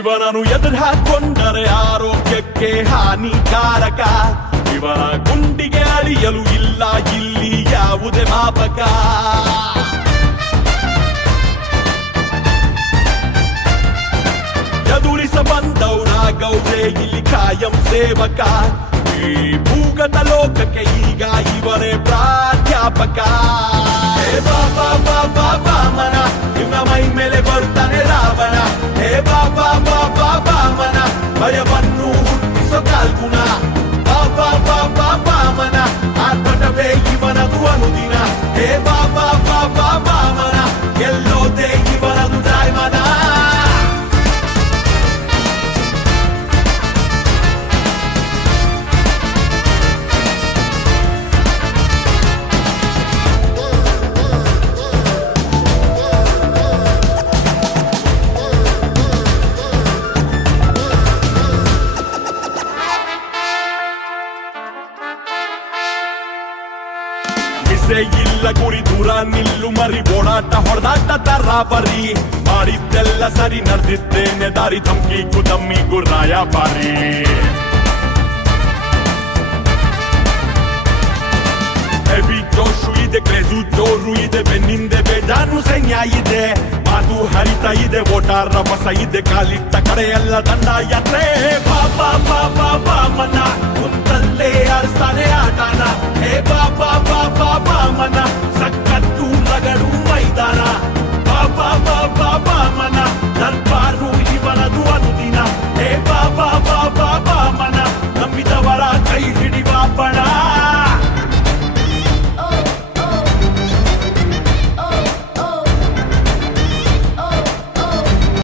ಇವನನ್ನು ಎದುರು ಹಾಕೊಂಡರೆ ಆರೋಗ್ಯಕ್ಕೆ ಹಾನಿಕಾರಕ. ಇವನ ಗುಂಡಿಗೆ ಅಳಿಯಲು ಇಲ್ಲ ಇಲ್ಲಿ ಯಾವುದೇ ಮಾಪಕ. ಎದುರಿಸ ಬಂದವರ ಗೌರೇ ಇಲ್ಲಿ ಕಾಯಂ ಸೇವಕ. ಈ ಭೂಗತ ಲೋಕಕ್ಕೆ ಈಗ ಇವರೇ ಪ್ರಾಧ್ಯಾಪಕ. ಹೇ ಬಾಬಾ ಬಾಬಾ ಬಾಮನ ಇವನ ಮೈ ಮೇಲೆ ಬರ್ತಾನೆ ರಾವಣ. ಹೇ ಬಾಬಾ ಬಾಬಾ ಬಾಮನ ಭಯವನ್ನು ಹುಟ್ಟಿಸೋ ಕಾಲ್ಗುಣ. ಬಾಬಾ ಬಾಬಾ ಬಾಮನ ಆರ್ಭಟವೇ ಇವನದು ಅನುದಿನ. ಹೇ ಬಾಬಾ ಬಾಬಾ ಬಾಮನ ಎಲ್ಲೋದೇ ಇವನದು ಜಾಯ್ಮನ. ಇಲ್ಲ ಗುರಿ ದೂರ ನಿಲ್ಲು ಮರಿ ಓಡಾಟ ಹೊಡೆದಾಟ ತರಾಬರಿ. ಮಾಡಿದ್ದೆಲ್ಲ ಸರಿ ನಡೆದಿದ್ದೇನೆ ದಾರಿ ಧಮ್ಕಿ ಕುದಮ್ಮಿ ಗುರ್ರಾಯ ಬಾರಿ. ಹೆವಿ ಜೋಶು ಇದೆ ಕ್ರೇಜು ಜೋರು ಇದೆ ಬೆನ್ನಿಂದೆ ಬೇಜಾನು ಸೈನ್ಯ ಇದೆ. ಮಾತು ಹರಿತಾ ಇದೆ ಓಟಾರ ಬಸ ಇದೆ ಕಾಲಿಟ್ಟ ಕಡೆ ಎಲ್ಲ ದಂಡ ಯಾತ್ರೆ. ಬಾಬಾ ಬಾಬಾ ಬಾಮನ ಕುಂತಲ್ಲೇ ಆರಿಸ್ತಾನೆ ಆಟಾನ. ಹೇ ಬಾಬಾ ಬಾಬಾ ಬಾಮನ ಸಕ್ಕತ್ತು ನಗಡು ಮೈದಾನ. ಬಾಬಾ ಬಾಬಾ